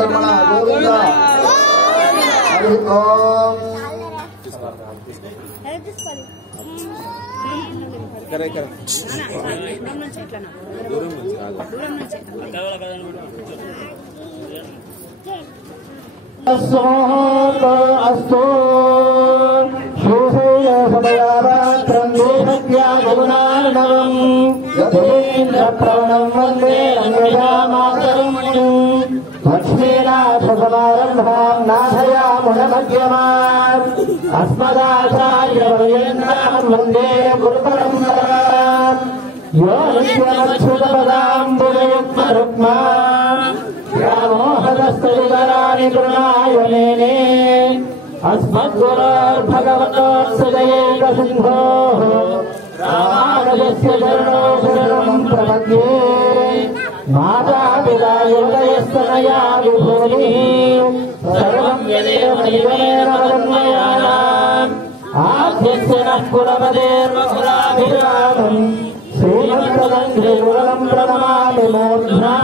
రమణ గోవింద హరి ఓం అస్తు శ్రీశైలసదయారాత్రం దేశత్యాగుణార్ణవం యతీంద్రప్రవణం వందే రంగయామాతరం లక్ష్మీనాథసమారంభాం నాథయామునమధ్యమాన్ అస్మదాచార్యపర్యంతం వందే గురుపరంపరాం యో నిత్యమచ్యుతపదాంబుజయుగ్మరుక్మా వ్యామోహదస్తవివరాణి తృణాయనేనే अस्मद्गुरोर्भगवतोऽस्यैकसिन्धोः रामानुजस्य चरणौ शरणं प्रपद्ये मातापिता योगयस्तनया विभूतिः सर्वं यदेव निगमेन वदन्मयानाम् आद्यस्य नः कुलपतेर्वपुराभिरामम् श्रीमन्तदङ्घ्रिगुरुं प्रणमामि मूर्ध्ना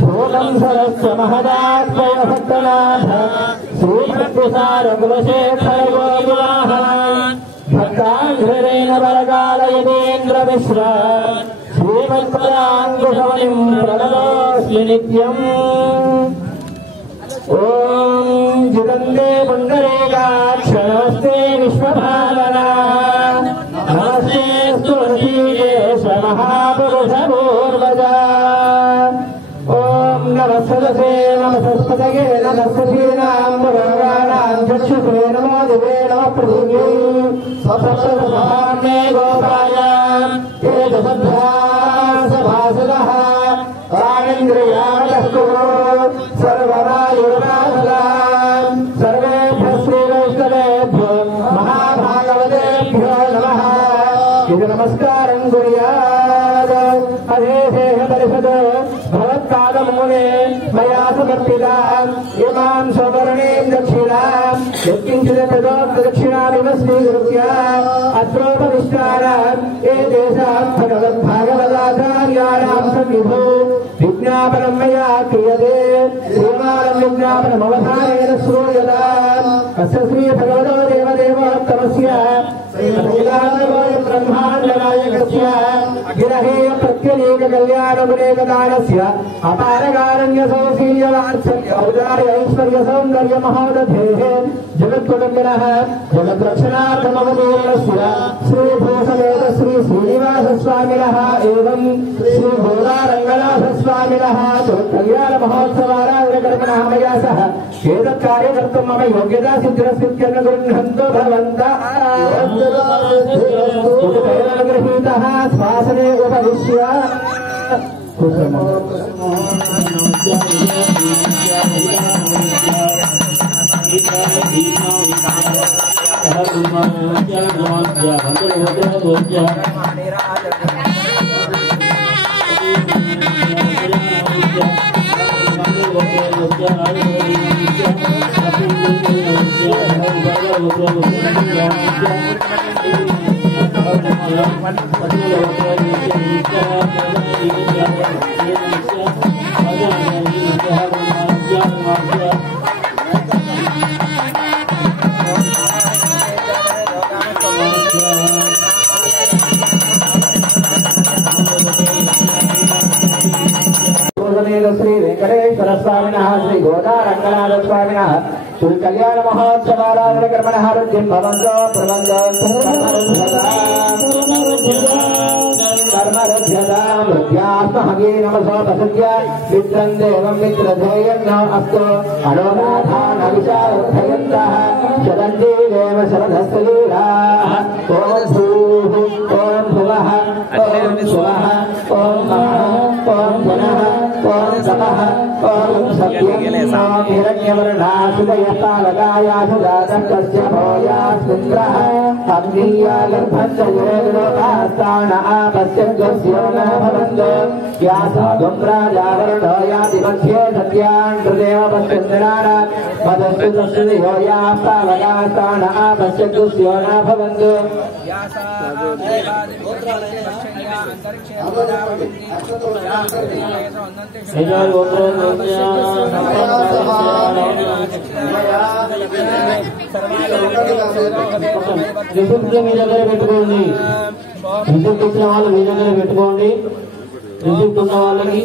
भूतं सरस्य महदात्मयभक्तनाथ श्रीभक्तिसारकुलशेखर गोविवाह भक्ताङ्घ्रिरेण वरकालयतीन्द्रमिश्र श्रीमत्पदाङ्कुशमणिं प्रणतोऽस्मि नित्यम् ॐ जिगन्ते पुण्डरीकाक्ष नमस्ते विश्वभावना नमस्ते स्तुतीयेश महापुरुषपूर्वजा ॐ नमस्ते नमस्पतये नमस्तीनां पुराणां चक्षुषे नमो दिवे नमः पृथिव्यै स्वसप्तसमाने गोपाय तेजसद्धा सभासदः प्राणेन्द्रियाणः कुरु सर्ववायुर्वासदां सर्वेभ्यः श्रीवैष्णवेभ्यो महाभागवतेभ्यो नमः इति नमस्कारं कुर्यात् अधेशेह परिषद भवत्पादमूले मया समर्पिताम् इमां स्ववर्णीं दक्षिणाम् यत्किञ्चिदक्षिणामिव स्वीकृत्य अत्रोपविष्टानाम् एतेषां भगवद्भागवताचार्याणां सन्निधौ विज्ञापनं मया क्रियते श्रीमानं विज्ञापनमवधानेन श्रूयताम् अस्य श्रीभगवतो देवदेवोत्तमस्य ब्रह्माण्डनायकस्य अखिलहेय प्रत्यनेक कल्याणगुणेकदानस्य अपारकारण्यसौशील्यवात्सल्य औदार्य ऐश्वर्य सौन्दर्य महोदधेः जगत्कुटुम्बिनः जगद्रक्षणार्थमवतीर्णस्य श्रीभूषमेत श्री श्रीनिवासस्वामिनः एवं श्रीभोगारङ्गनाथस्वामिनः कल्याण महोत्सवाराधनकर्मणः मया सह एतत्कार्यकर्तुं मम योग्यता सिद्धिरस्मित्यन्न गृह्णन्तु भवन्तः गृहीतः स्वासने उपविश्य श्री वेंकटेश्वर स्वामिनः श्री गोदारंगनाथ स्वामिनः श्री कल्याण महोत्सवाराधन कर्मणः रुद्धिं भवन्तो कर्मरुध्यतां रुद्यात्महगे नमसो प्रसद्य मित्रं देवं मित्रधेयं न अस्तु अनोनाथानविचारभयन्तः शरन्ति देव शरदस्तलीलाः ॐ भूः ॐ भुवः ॐ स्वः ॐ महः ॐ पुनः ॐ सपः ॐ सत्यं हिरण्यवर्णासुदयतालकायासुदातस्य भोयास्मिन्द्रः अग्नीयागर्भञ्चयोगलोकास्तान आपश्यद्वस्यो न भवन्तो या साधुं राजावरणो याति मध्ये सत्यान् हृदयो पश्यन्द्राणात् मदस्तु तस्यो या पावकास्तान आपश्यद्वस्यो न भवन्तो या सा మీ దగ్గర పెట్టుకోండి. రిసిప్ట్ ఇచ్చిన వాళ్ళు మీ దగ్గర పెట్టుకోండి. రిసిప్ట్ ఉన్న వాళ్ళకి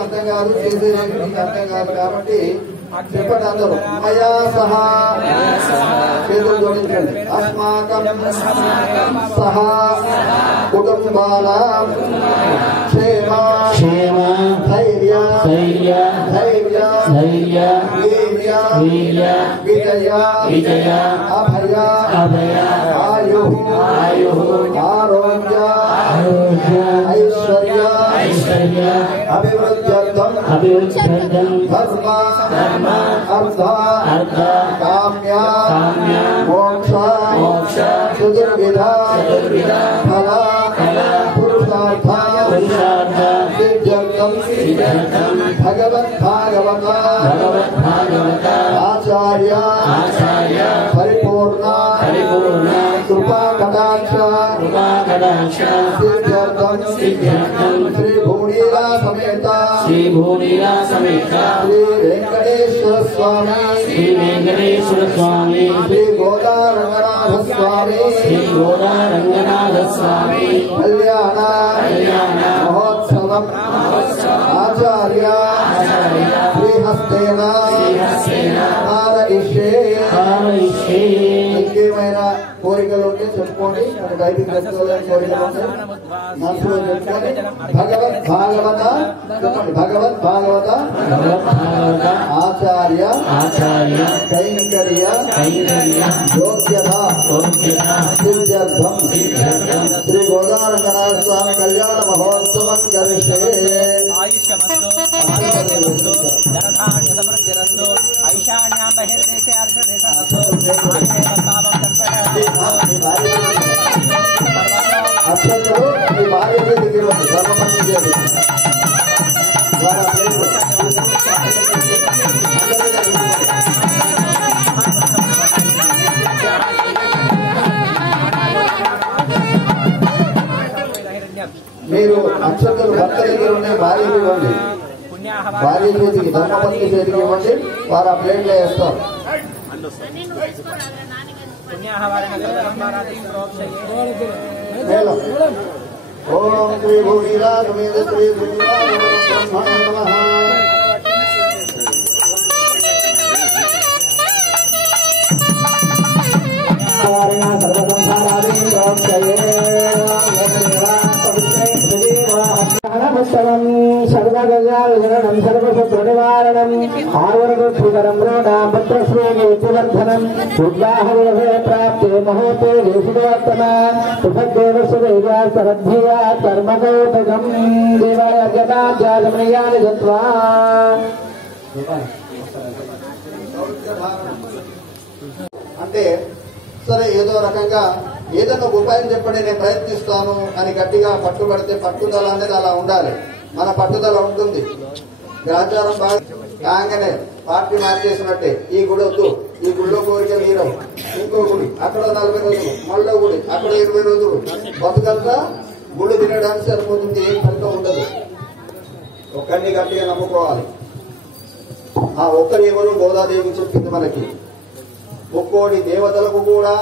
అర్థం కాదు, చేసేది అర్థం కాదు కాబట్టి చెప్పండి అందరూ. మయా సహా చేతులు జోడించండి. అస్మాకం సహా కుటుంబానాం క్షేమ ధైర్య ధైర్య ధైర్య వీర్య వీర్య విజయ విజయ అభయ అభయ ఆయు ఆయు ఆరోగ్య ఆరోగ్య ఐశ్వర్య ఐశ్వర్య అభివృద్ధ్యర్థం అభివృద్ధ్యర్థం ధర్మ ధర్మ అర్థ అర్థ కామ్య కామ్య మోక్ష మోక్ష చతుర్విధ చతుర్విధ ఫల ఫల పురుషార్థ పురుషార్థ సిద్ధ్యర్థం సిద్ధ్యర్థం భగవద్భాగవత భగవద్భాగవత ఆచార్య ఆచార్య పరిపూర్ణ పరిపూర్ణ కృపా కటాక్ష కృపా కటాక్ష సిద్ధ్యర్థం సిద్ధ్యర్థం శ్రీ భూనీలా సమేత శ్రీ భూనీలా సమేత శ్రీ వెంకటేశ్వర స్వామి శ్రీ వెంకటేశ్వర స్వామి శ్రీ గోదారంగనాథ స్వామి శ్రీ గోదారంగనాథ స్వామి కళ్యాణ కళ్యాణ మహోత్సవం ఆచార్య శ్రీహస్తేన ఇంకేమైనా కోరికలు ఉంటే చెప్పుకోండి. బయటికి తెచ్చుకోవాలని కోరికలు ఉంటే మనసులో చెప్పుకోండి. భగవద్ భాగవత చెప్పండి. భగవద్ భాగవత ఆచార్య ఆచార్య కైంకర్య కైంకర్య యోగ్యత సిద్ధ్యర్థం శ్రీ గోదారంగనాథ స్వామి కళ్యాణ మహోత్సవం గరిష్టే. అక్షంతలు మీ భార్య చేతికి ఇవ్వండి. ధర్మపత్ని చేతి మీరు అక్షంతలు భర్త దగ్గర ఉండే భార్యకి ఇవ్వండి. భార్య చేతికి ధర్మపత్ని చేతికి ఇవ్వండి. వారు ఆ ప్లేట్లో వేస్తారు. ఓం శ్రీ భూమిలా సమేత శ్రీ బ్రహ్మణే నమః. సర్వగజానం సర్వశత్రునివారణం ఆవరణం రోణాభద్రశ్రేవర్ధనం ఉద్వాహే ప్రాప్తే మహోతే దేశికోత్తమ సుఖదేవసుదేవ్యా కర్మకౌతకం దేవాలయాన్ని గత్వా. అంటే సరే ఏదో రకంగా ఏదైనా ఒక ఉపాయం చెప్పండి నేను ప్రయత్నిస్తాను అని గట్టిగా పట్టుబడితే పట్టుదల అనేది అలా ఉండాలి. మన పట్టుదల ఉంటుంది. గ్రహచారం బాగా కాగానే పార్టీ మార్చేసినట్టే ఈ గుడి వద్దు, ఈ గుడిలో కోరికలు తీరవు, ఇంకో గుడి అక్కడ 40 రోజులు, మళ్ళీ గుడి అక్కడ 20 రోజులు, బతుకంతా గుడి తినడానికి సరిపోతుంది. ఏం ఫలితం ఉండదు. ఒక్కరిని గట్టిగా నమ్ముకోవాలి. ఆ ఒక్కరు ఎవరు గోదాదేవి చెప్పింది మనకి. ఒక్కోడి దేవతలకు కూడా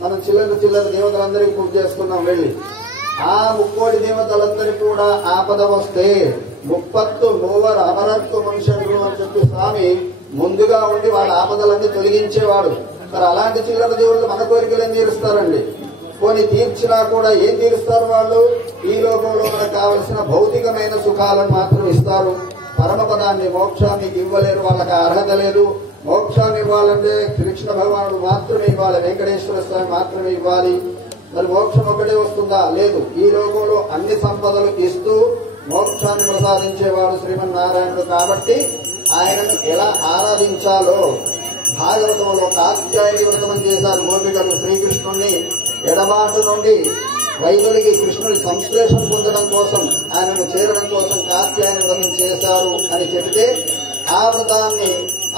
మనం చిల్లర దేవతలందరికీ పూజ చేసుకున్నాం వెళ్ళి. ఆ ముక్కోడి దేవతలందరికీ కూడా ఆపద వస్తే 30 అమరత్వ మనుషులు అని చెప్పి స్వామి ముందుగా ఉండి వాళ్ళ ఆపదలన్నీ తొలగించేవాడు. మరి అలాంటి చిల్లర దేవుళ్ళు మన కోరికలు ఏం తీరుస్తారండి? పోనీ తీర్చినా కూడా ఏం తీరుస్తారు వాళ్ళు? ఈ లోకంలో మనకు కావలసిన భౌతికమైన సుఖాలను మాత్రం ఇస్తారు. పరమపదాన్ని మోక్షాన్ని ఇవ్వలేరు. వాళ్ళకి అర్హత లేదు. మోక్షాన్ని ఇవ్వాలంటే కృష్ణ భగవానుడు మాత్రమే ఇవ్వాలి, వెంకటేశ్వర స్వామి మాత్రమే ఇవ్వాలి. మరి మోక్షం ఒకటే వస్తుందా? లేదు. ఈ లోకంలో అన్ని సంపదలు ఇస్తూ మోక్షాన్ని ప్రసాదించేవాడు శ్రీమన్నారాయణుడు. కాబట్టి ఆయనను ఎలా ఆరాధించాలో భాగవతంలో కాత్యాయని వ్రతం చేశారు గోపికలు. శ్రీకృష్ణుణ్ణి ఎడబాటు నుండి వైద్యుడికి కృష్ణుడి సంశ్లేషణ పొందడం కోసం, ఆయనను చేరడం కోసం కాత్యాయని వ్రతం చేశారు అని చెబితే ఆ వ్రతాన్ని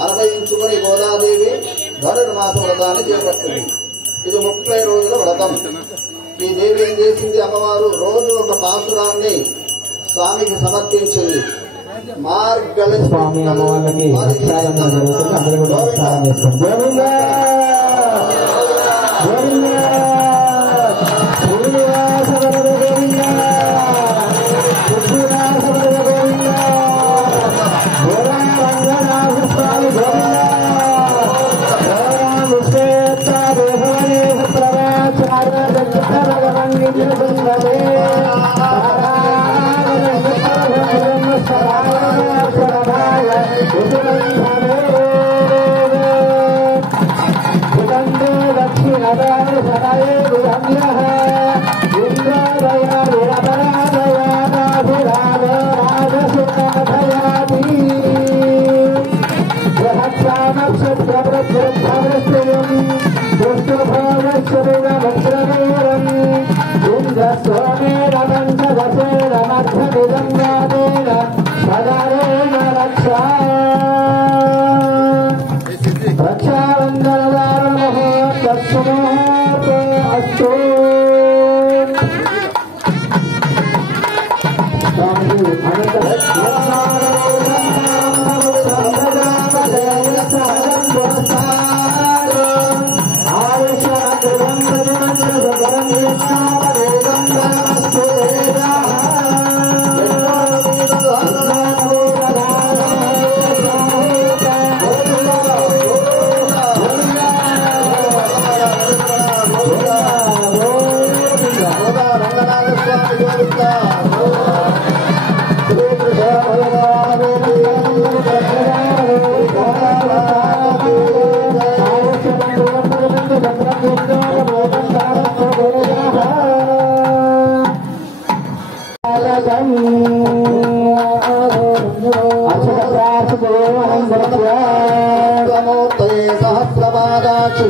అలవయించుకుని గోదాదేవి ధనుర్మాస వ్రతాన్ని చేపట్టింది. ఇది 30 రోజుల వ్రతం. ఈ దేవి ఏం చేసింది? అమ్మవారు రోజు ఒక పాసురాన్ని స్వామికి సమర్పించింది. స్వామి అమ్మవారికి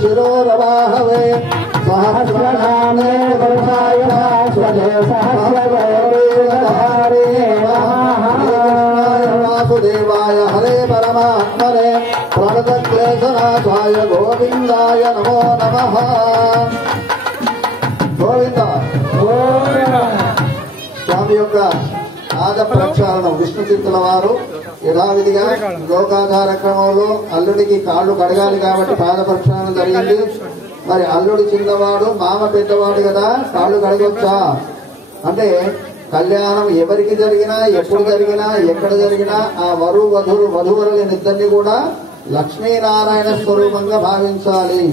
शिरोरवाहवे सहस्रनामे वर्षाय वासुदेवाय हरे परमात्मने प्रणतक्लेशनाशाय गोविन्दाय नमो नमः. గోవింద స్వామి యొక్క ఆద ప్రక్షాళనం విష్ణు తీర్థుల వారు యథావిధిగా లోకాధార క్రమంలో అల్లుడికి కాళ్ళు కడగాలి కాబట్టి పాద ప్రక్షాళన జరిగింది. మరి అల్లుడు చిన్నవాడు, మామ పెద్దవాడు కదా, కాళ్ళు కడగొచ్చా అంటే కళ్యాణం ఎవరికి జరిగినా, ఎప్పుడు జరిగినా, ఎక్కడ జరిగినా ఆ వధూవరులనిద్దరినీ కూడా లక్ష్మీనారాయణ స్వరూపంగా భావించాలి.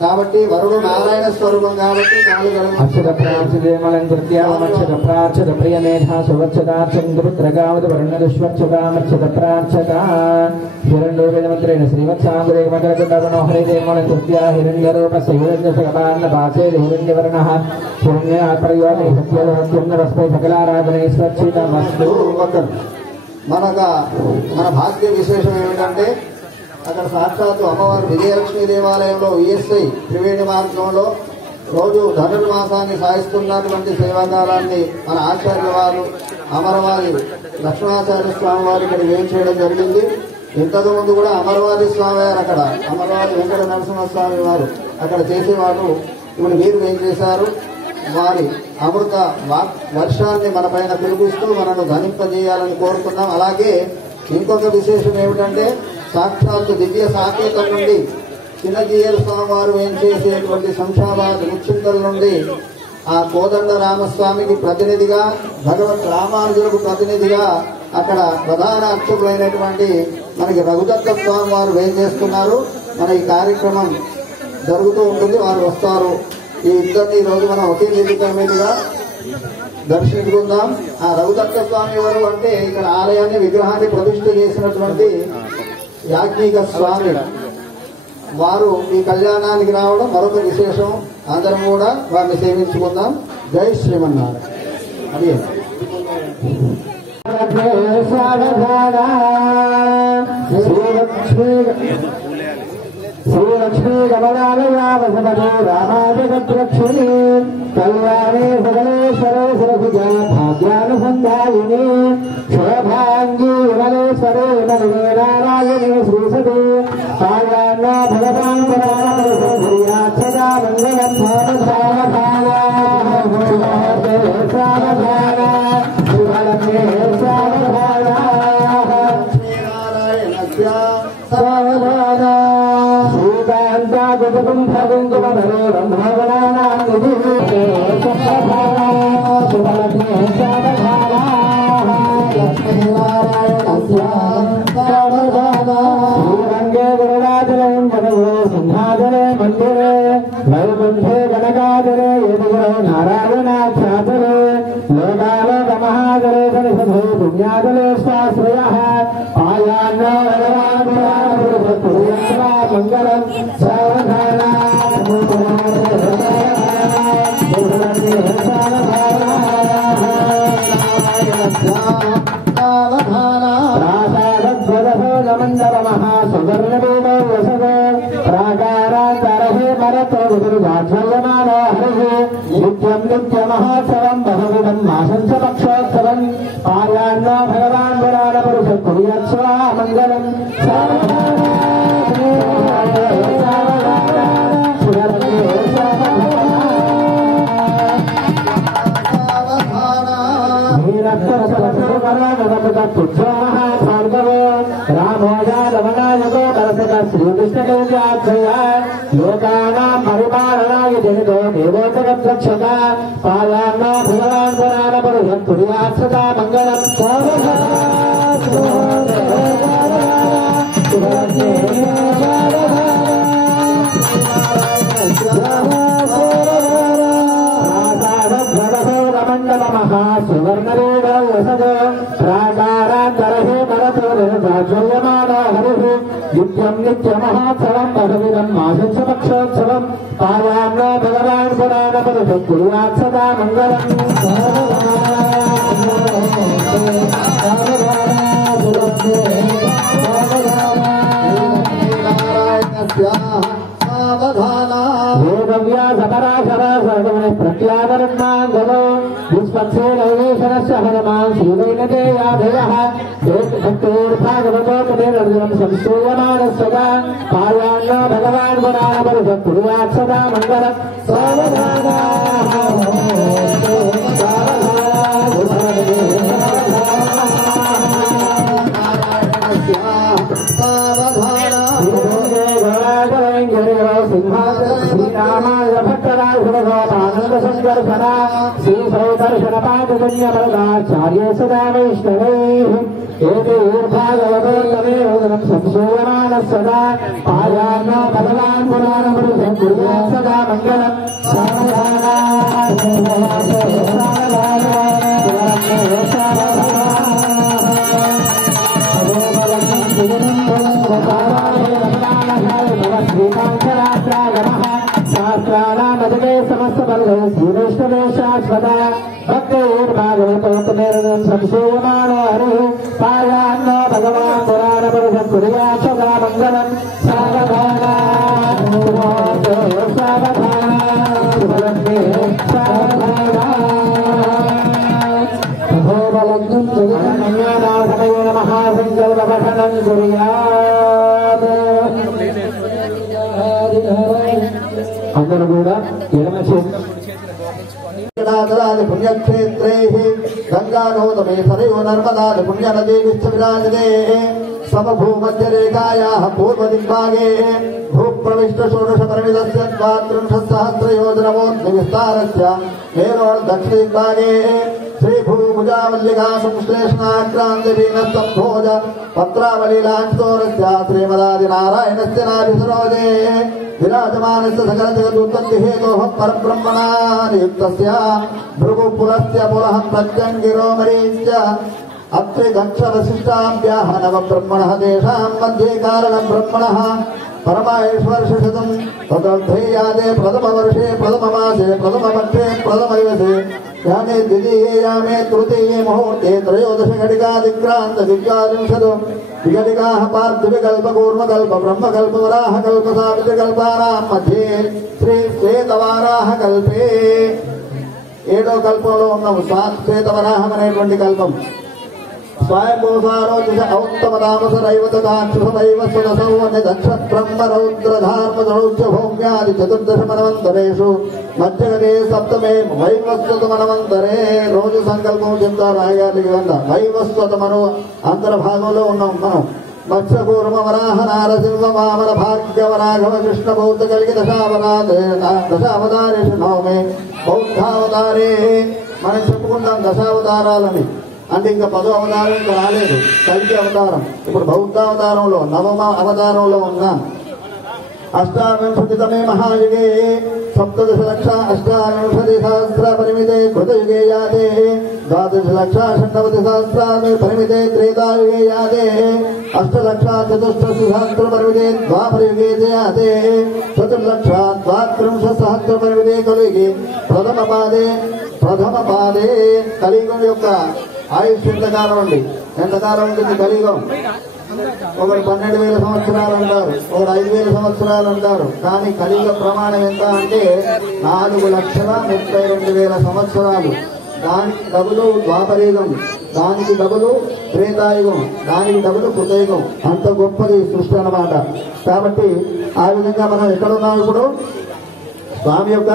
కాబట్టి వరుడు నారాయణ స్వరూపం కాబట్టి కాళ్ళు అక్షర ప్రార్థిదేమలంకృత్యామక్షర ప్రార్థత ప్రియమేధా సువచ్చదాచంద్రుద్రగావత వర్ణదుష్వచ్చదామక్షర ప్రార్థత హిరణ్యోవేదమంత్రేణ శ్రీవత్సాంగురే మకరకుండవనోహరిదేమలంకృత్యా హిరణ్యరూపస్య హిరణ్యసగపాన్న భాసే హిరణ్యవర్ణః హిరణ్యాపర్యోని సత్యవస్మై సకలారాధనేశ్వర్చితమస్తు. మన భాగ్య విశేషం ఏమిటంటే అక్కడ సాక్షాత్తు అమ్మవారు విజయలక్ష్మీ దేవాలయంలో ఈఎస్ఐ త్రివేణి మార్గంలో రోజు ధనుర్మాసాన్ని సాగిస్తున్నటువంటి సేవాకాలాన్ని మన ఆచార్య వారు అమరవారి లక్ష్మణాచార్య స్వామి వారు ఇక్కడ ఏం చేయడం జరిగింది. ఇంతకు ముందు కూడా అమరవారి స్వామి వారు అక్కడ అమరవారి వెంకట నరసింహస్వామి వారు అక్కడ చేసేవారు. ఇప్పుడు మీరు ఏం చేశారు? వారి అమృత వర్షాన్ని మన పైన కురిపిస్తూ మనను ధనింపజేయాలని కోరుతున్నాం. అలాగే ఇంకొక విశేషం ఏమిటంటే సాక్షాత్తు దివ్య సాకేతం నుండి చిన్నజీయల స్వామి వారు ఏం చేసేటువంటి శంషాబాద్ ముచ్చింతల నుండి ఆ కోదండ రామస్వామికి ప్రతినిధిగా, భగవత్ రామానుజులకు ప్రతినిధిగా అక్కడ ప్రధాన అర్చకులైనటువంటి మనకి రఘుదత్త స్వామి వారు ఏం చేస్తున్నారు. మన ఈ కార్యక్రమం జరుగుతూ ఉంటుంది, వారు వస్తారు. ఈ ఇద్దరిని ఈరోజు మనం ఒకే వేదిక మీదుగా దర్శించుకుందాం. ఆ రఘుదత్త స్వామి ఎవరు అంటే ఇక్కడ ఆలయాన్ని విగ్రహాన్ని ప్రతిష్ఠ చేసినటువంటి యాజ్ఞిక స్వామి వారు ఈ కళ్యాణానికి రావడం మరొక విశేషం. అందరం కూడా వారిని సేవించుకుందాం. జై శ్రీమన్నారాయణ. అది శ్రీలక్ష్మీ కమలాలయావసమనే రామాదిగద్రక్షిణి కళ్యాణే సకలేశ్వరే సరసిజా భాగ్యానుసంధాయిని శోభాంగీ విమలేశ్వరే నలినే నారాయణే శ్రీసతే सिंहादरे मंदिरे वैकुंठे गणकादरे यदुगुरो नारायणाख्यातरे लोकालोक महादरे गणसभो पुण्यादरे स्वाश्रयः आयान्नो मंगलम सावधाना नित्यं नित्यमहोत्सवं बहुविधं मासंस पक्षोत्सवं आयान्नो भगवान् पुराणपुरुष कुर्यात्स्वा मङ्गलम् लोकानां परिपालनाय जनितो देवोत्तरक्षका पायान्नो भगवान् पुराणपुरुषं कुर्यात् सदा मङ्गलम् सुवर्णरेणो वसदो प्राकारान्तरहे मरतो निर्वाज्यमानो हरिः नित्यं नित्यमहोत्सवं बहुविधं मासंस पक्षोत्सवं पायान्नो भगवान् पुराणपुरुषं कुर्यात् सदा मङ्गलम् प्रत्यावरन्माङ्गलो विस्पक्षे नैवेशनस्य हनुमान् श्रीवैनतेयाधयः भक्तेर्भागवतोपदेरर्जुनं संसूयमानः सदा पायान्नो भगवान् पुराणपुरुषं कुर्यात् सदा मङ्गलम् श्रीरामाय भट्टराघुरगोपानन्दसंदर्शना श्रीसौदर्शनपादजन्यमर्गाचार्य सदा वैष्णवैः एतैर्भागवतोत्तमेवदनं संसूयमानः सदा पायान्नो भगवान् पुराणपुरुषं कुर्यात् सदा मङ्गलम् शास्त्राणामजगे समस्त वर्गे श्रीवैष्णवे शाश्वता भक्तेर्भागवतोत्तमेरनं संसूयमानो हरिः पायान्नो भगवान् पुराणपुरुषं कुर्यात् सदा मङ्गलम् सावधाना महासंकल्पठनं कुर्यात् అందరూ కూడా पुण्यक्षेत्रैः गङ्गागौतमे सरयो नर्मदादि पुण्यनदी विश्वविराजते समभूमध्यरेखायाः पूर्वदिग्भागे भूप्रविष्ट षोडशपरिमितस्य 32,000 मेरोर्दक्षिणदिग्भागे श्रीभूभुजावल्लिका संश्लेषणाक्रान्तिवीनस्तम्भोज पत्रावलीलाञ्चोरस्य श्रीमदादिनारायणस्य नाभिसरोजे विराजमानस्य सकलजगदुत्पत्तिहेतोः परब्रह्मणा नियुक्तस्य भृगुपुरस्य पुरः प्रत्यङ्गिरोमरीश्च अत्रिदक्षवसिष्ठाभ्याः नवब्रह्मणः तेषां मध्ये कारणं ब्रह्मणः परमाश्वर्षशतं तदर्थेयादे प्रथमवर्षे प्रथममासे प्रथमपक्षे प्रथमदिवसे यामे द्वितीये यामे तृतीये मुहूर्ते त्रयोदश घटिकादिक्रान्त दिग्गाविंशतो विघटिकाः पार्थिविकल्पकूर्मकल्प ब्रह्मकल्पवराहकल्प सावित्रिकल्पानां मध्ये శ్వేతవారాహకల్పే ఏడో కల్పంలో ఉన్న శ్వేతవరాహం అనేటువంటి కల్పం స్వయంభూసారోజ ఔత్తమ తామస రైవతాక్షుషమైవ సునసౌవని దక్ష బ్రహ్మ రౌద్రధార్మదౌత్య భౌమ్యాది 14 మనవంతరేషు మధ్యగదే సప్తమే వైవస్వత మనవంతరే రోజు సంకల్పం చెప్తారు రాయగారికి వంద వైవస్వత మనం అంతర్భాగంలో ఉన్నాం మనం మత్స్యకూర్మవరాహ నారసింహ వామన భాగ్యవరాఘవ కృష్ణ బౌద్ధ కలిగి దశావతారేషు నవమే బౌద్ధావతారే. మనం చెప్పుకుంటాం దశావతారాలని, అంటే ఇంకా 10వ అవతారం ఇంకా రాలేదు, కలిగి అవతారం. ఇప్పుడు బౌద్ధావతారంలో 9వ అవతారంలో ఉన్నాం. అష్టావింశతితమే మహాయుగే 17,68,000 పరిమితే కృతయుగే యాదే 12,98,000 పరిమితే త్రేతాయుగే యాదే 8,04,000 పరిమితే ద్వాపరయుగే యాదే 4,32,000 పరిమితే కలిగి ప్రథమ పాదే. కలియుగం యొక్క ఆయుష్ ఎంతకాలం అండి? ఎంతకాలం ఉంటుంది కలియుగం? ఒకరు 12,000 సంవత్సరాలు అంటారు, ఒకరు 5,000 సంవత్సరాలు అంటారు. కానీ కలియుగ ప్రమాణం ఎంత అంటే 4,32,000 సంవత్సరాలు. దానికి డబులు ద్వాపరయుగం, దానికి డబులు త్రేతాయుగం, దానికి డబులు కృతయుగం. అంత గొప్పది సృష్టి అన్నమాట. కాబట్టి ఆ విధంగా మనం ఎక్కడున్నాం ఇప్పుడు? స్వామి యొక్క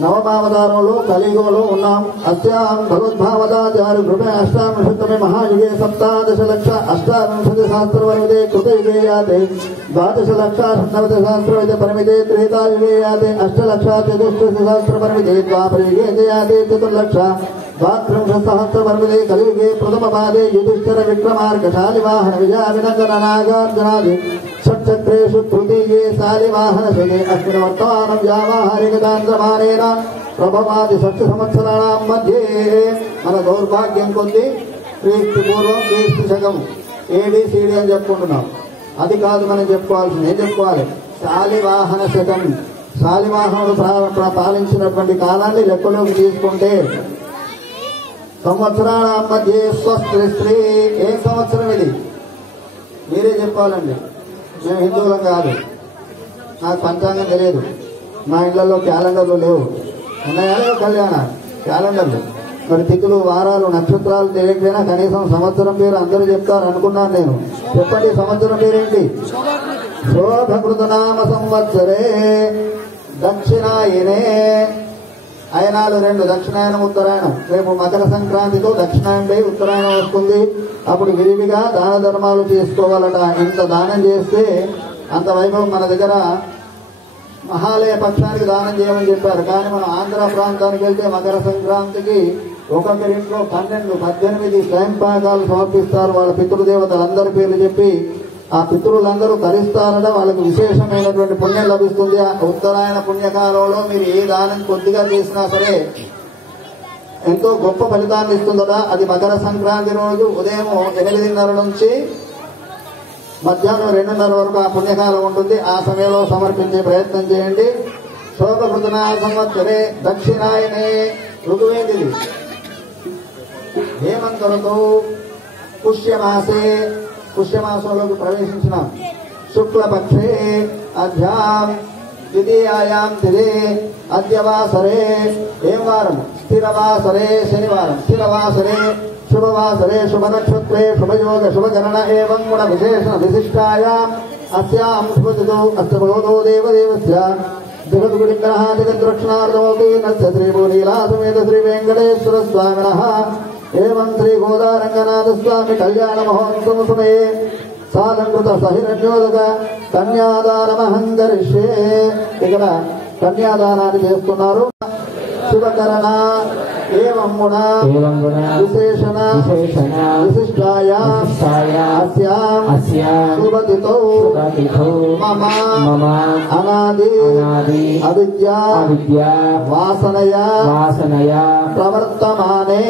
9వ అవతారంలో కలియుగంలో ఉన్నాం. అస్యాం భగవద్భావదాచార్య కృపే అష్టావింశతమే మహాయుగే 17,28,000 పరిమితే కృతయుగే యాతే 12,98,000 పరిమితే త్రేతాయుగే యాతే 8,04,000 పరిమితే ద్వాపరయుగే యాతే 4,32,000 పరిమితే కలియుగే ప్రథమ పాదే యుధిష్ఠిర విక్రమార్క శాలివాహన విజయాభినందన నాగార్జునాది షట్చక్రేషు తృతీయే శాలివాహన శగే అస్మిన్ వర్తమానం వ్యావాహారికదాంతమానేన ప్రభవాది 6 సంవత్సరాల మధ్య. మన దౌర్భాగ్యం కొద్ది క్రీస్తు పూర్వం క్రీస్తు శకం ABCD అని చెప్పుకుంటున్నాం. అది కాదు మనం చెప్పుకోవాల్సింది. ఏం చెప్పుకోవాలి? శాలివాహన శకం. శాలివాహనుడు పాలించినటువంటి కాలాన్ని లెక్కలోకి తీసుకుంటే సంవత్సరాల మధ్య స్వస్త్రీ. ఏ సంవత్సరం ఇది? మీరే చెప్పాలండి. మేము హిందువులం కాదు, నాకు పంచాంగం తెలియదు, మా ఇళ్లలో క్యాలెండర్లు లేవు. ఉన్నాయా లేవు కళ్యాణ క్యాలెండర్లు? మరి తిథులు వారాలు నక్షత్రాలు తెలియకపోయినా కనీసం సంవత్సరం పేరు అందరూ చెప్తారు అనుకున్నాను నేను. చెప్పండి, సంవత్సరం పేరేంటి? శోభకృతనామ సంవత్సరే దక్షిణాయనే. అయనాలు 2, దక్షిణాయనం ఉత్తరాయణం. రేపు మకర సంక్రాంతితో దక్షిణాయనం పోయి ఉత్తరాయణం వస్తుంది. అప్పుడు విరివిగా దాన ధర్మాలు చేసుకోవాలట. ఎంత దానం చేస్తే అంత వైభవం. మన దగ్గర మహాలయ పక్షానికి దానం చేయమని చెప్పారు. కానీ మనం ఆంధ్ర ప్రాంతానికి వెళ్తే మకర సంక్రాంతికి ఒక్కొక్కరింట్లో 12-18 స్వయంపాకాలు సమర్పిస్తారు. వాళ్ళ పితృదేవతలందరి పేర్లు చెప్పి ఆ పితృలందరూ తరిస్తారట. వాళ్ళకు విశేషమైనటువంటి పుణ్యం లభిస్తుంది. ఆ ఉత్తరాయణ పుణ్యకాలంలో మీరు ఏ దానం కొద్దిగా చేసినా సరే ఎంతో గొప్ప ఫలితాన్ని ఇస్తుందట. అది మకర సంక్రాంతి రోజు ఉదయం 8:30 నుంచి మధ్యాహ్నం 2:30 వరకు ఆ పుణ్యకాలం ఉంటుంది. ఆ సమయంలో సమర్పించే ప్రయత్నం చేయండి. శోభకృతనా సంవత్సరే దక్షిణాయనే. ఋతువేంది? హేమంత ఋతువు. పుష్యమాసే. పుష్యమాసంలోకి ప్రవేశించినాం. శుక్లపక్షే అధ్యాం ద్వితీయాయాం తిథే అద్యవాసరే. ఏం వారం? స్థిరవాసరే శనివారం. స్థిరవాసరే శుభవాసరే శుభనక్షత్రే శుభయోగ శుభకరణ ఏవం గుణ విశేషణ విశిష్టాయాం అస్యాం శుభతిథౌ అష్టమయోదో దేవదేవస్య జగద్గుడిగ్రహ జగద్రక్షణార్థమోపి నస్య శ్రీభూనీలాసమేత శ్రీ వెంకటేశ్వర స్వామినః ఏవం శ్రీ గోదారంగనాథ స్వామి కళ్యాణ మహోత్సవ సమయే సాలంకృత సహిరణ్యోదక కన్యాదానమహంకరిష్యే. ఇక్కడ కన్యాదానాన్ని చేస్తున్నారు. శుభకరణ ఏవం గుణ విశేషణ విశిష్టాయాం అస్యాం శుభతిథౌ మమ అనాది అవిద్యా వాసనయా ప్రవర్తమానే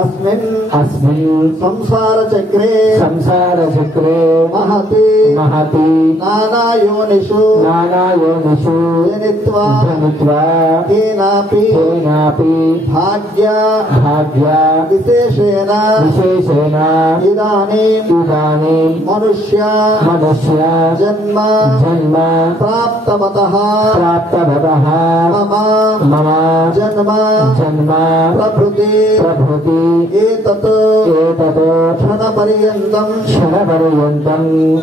అస్మిన్ సంసార చక్రే మహతి నానాయోనిషు జనిత్వా కేనాపి భాగ్య విశేషేణ ఇదానీం మనుష్య జన్మ ప్రాప్తవతః మమ జన్మ ప్రభృతి ఏతత్ క్షణ పర్యంతం.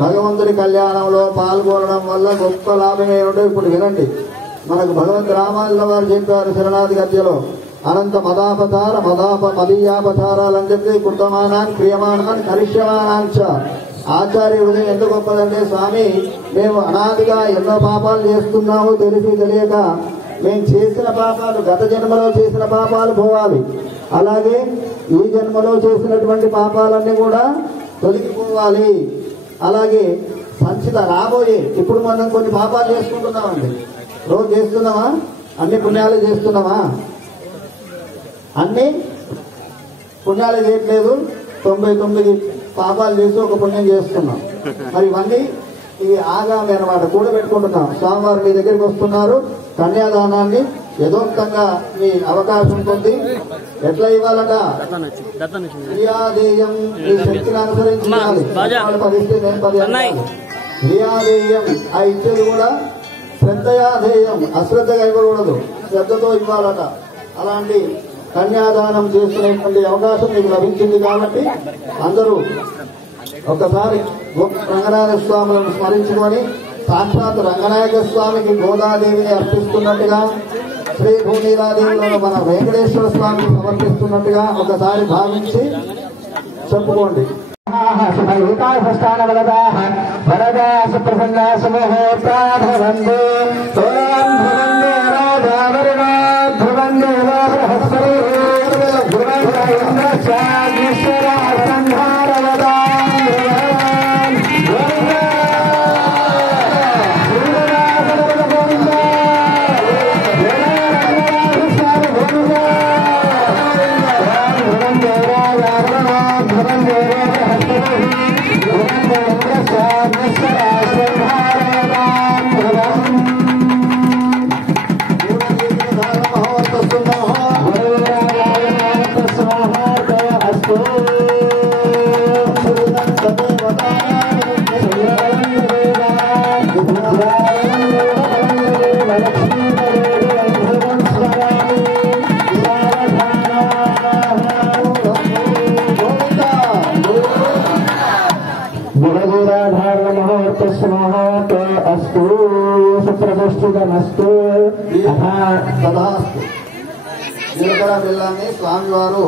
భగవంతుడి కళ్యాణంలో పాల్గొనడం వల్ల గొప్ప లాభమే ఉంటే ఇప్పుడు వినండి. మనకు భగవంతు రామానుజుల వారు చెప్పారు శరణాది గద్యలో, అనంత మదాపచార మదీయాపచారాలని చెప్పి కృతమానాన్ క్రియమానాన్ కరిష్యమానాంచ. ఆచార్య హృదయం ఎంత గొప్పదంటే, స్వామి మేము అనాదిగా ఎన్నో పాపాలు చేస్తున్నాము, తెలిసి తెలియక మేము చేసిన పాపాలు, గత జన్మలో చేసిన పాపాలు పోవాలి, అలాగే ఈ జన్మలో చేసినటువంటి పాపాలన్నీ కూడా తొలగిపోవాలి. అలాగే సంచిత రాబోయే, ఇప్పుడు మనం కొన్ని పాపాలు చేసుకుంటున్నామండి, రోజు చేస్తున్నామా? అన్ని పుణ్యాలు చేస్తున్నామా? అన్ని పుణ్యాలు చేయట్లేదు, 99 పాపాలు చేసి ఒక పుణ్యం చేస్తున్నాం. మరి ఇవన్నీ ఇవి ఆగామి అనమాట, కూడబెట్టుకుంటున్నాం. స్వామివారు మీ దగ్గరికి వస్తున్నారు, కన్యాదానాన్ని యథోక్తంగా మీ అవకాశం పొంది ఎట్లా ఇవ్వాలట? క్రియాదేయం, మీ శక్తిని అనుసరించి ఇవ్వాలి. 10 ఇస్తే నేను 10 అన్నాను. క్రియాదేయం, ఆ ఇచ్చేది కూడా శ్రద్ధయాధేయం, అశ్రద్ధగా ఇవ్వకూడదు, శ్రద్ధతో ఇవ్వాలట. అలాంటి కన్యాదానం చేసుకునేటువంటి అవకాశం మీకు లభించింది కాబట్టి అందరూ ఒకసారి రంగనాథ స్వాములను స్మరించుకొని సాక్షాత్ రంగనాయక స్వామికి గోదాదేవిని అర్పిస్తున్నట్టుగా, శ్రీ భూనీలాదేవిలో మన వెంకటేశ్వర స్వామిని సమర్పిస్తున్నట్టుగా ఒకసారి భావించి చెప్పుకోండి. సుప్రతిష్ఠితమస్తు తదాస్తు. జీలకర్ర బెల్లాన్ని స్వామివారు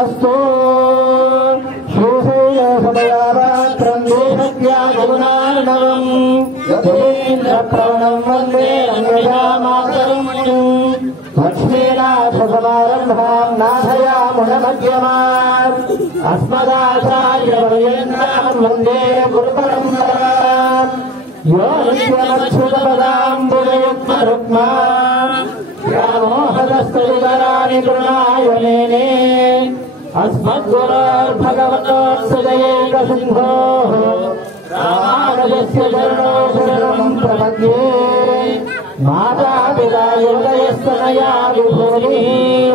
అస్తు గుణార్ణవం ప్రవణం వందే రంగయామాతరం లక్ష్మీనాథ సమారంభాం నాథయామునమధ్యమాన్ అస్మదాచార్యపర్యంతం వందే గురుపరంపరాం యో నిత్యమచ్యుతపదాంబుజయుగ్మరుక్మా వ్యామోహదస్తవికరాణి తృణాయనేనే అస్మద్గురోర్భగవతోత్సదయేక సింధోః రామానుజస్య చరణో శరణం ప్రపద్యే మాతాపితా యోగయస్తనయా విభూతిః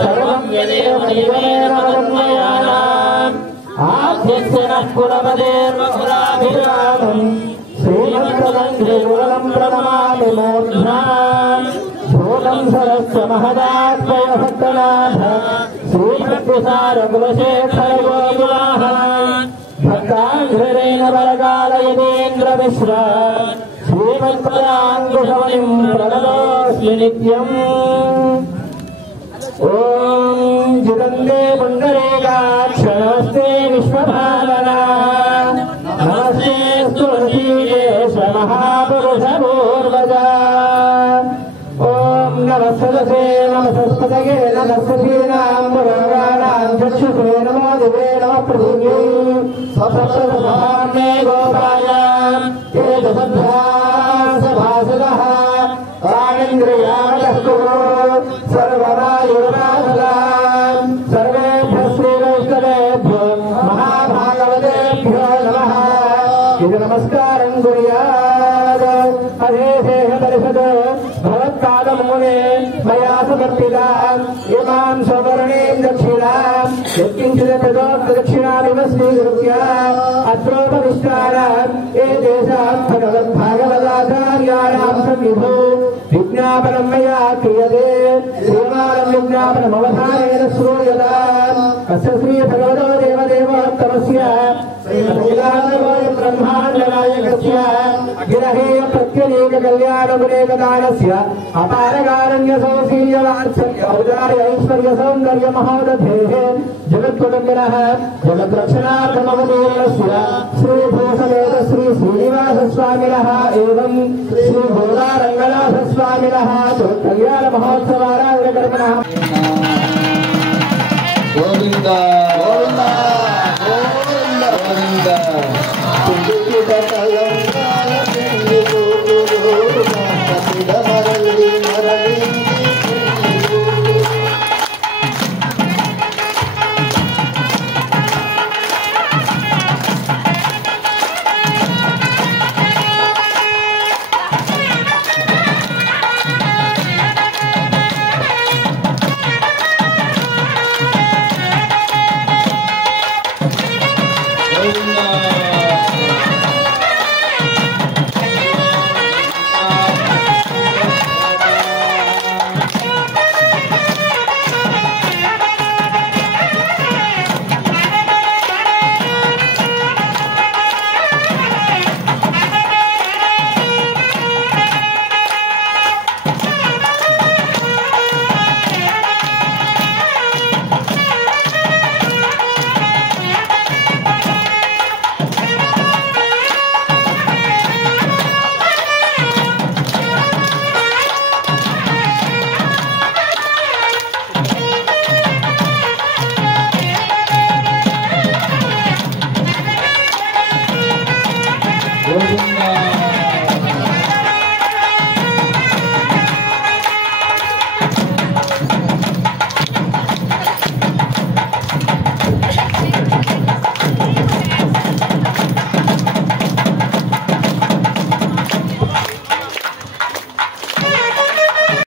సర్వం యదేవ నిగమేన వదన్మయానాం ఆద్యస్య నః కులపదేర్వకులాభిరామం శ్రీమంతదంఘ్రియుగలం ప్రణమామి మూర్ధ్నా భూతం సరస్వ మహదాత్మయ భక్తనాథ శ్రీభక్తిసార కులశేఖర గోకులాహ భక్తాంఘ్రిరైన వరగాలయదేంద్ర మిశ్ర శ్రీమత్పదాంకుశమణిం ప్రణతోస్మి నిత్యం. ఓం జగందే పుండరీకాక్ష నమస్తే విశ్వభావనా నమస్తే స్తులసీకేశ మహాపురుష పూర్వజా सप्तसभान्ये गोपाय तेजसभ्यासभासदः प्राणेन्द्रियाणः कुरु सर्ववायुर्वासदाम् सर्वेभ्यः श्रीवैष्णवेभ्यो महाभागवतेभ्यो नमः इति नमस्कारं कुर्यात् अधेशेष परिषद भवत्पादमूले मया समर्पिता इमां सवर्णीं दक्षिणां यत्किञ्चिदक्षिणामिव स्वीकृत्य अत्रोपविष्टाः एतेषां भगवद्भागवताचार्याणां सन्निधौ विज्ञापनं मया क्रियते श्रीमानं विज्ञापनमवधानेन श्रूयताम् अस्य श्रीभगवतो देवदेवोत्तमस्य ब्रह्माण्डनायकस्य अखिलहेय प्रत्यनेक कल्याणगुणेकदानस्य अपारकारण्य सौशील्यवात्सल्य औदार्य ऐश्वर्य सौन्दर्य महोदधेः जगत्कुटुम्बिनः जगद्रक्षणार्थमवतीर्णस्य श्रीभूषमेत श्री श्रीनिवासस्वामिनः एवं श्री भोगारङ्गनाथस्वामिनः कल्याण महोत्सवाराधनकर्मणः गोविंद गोविंद गोविंद Govinda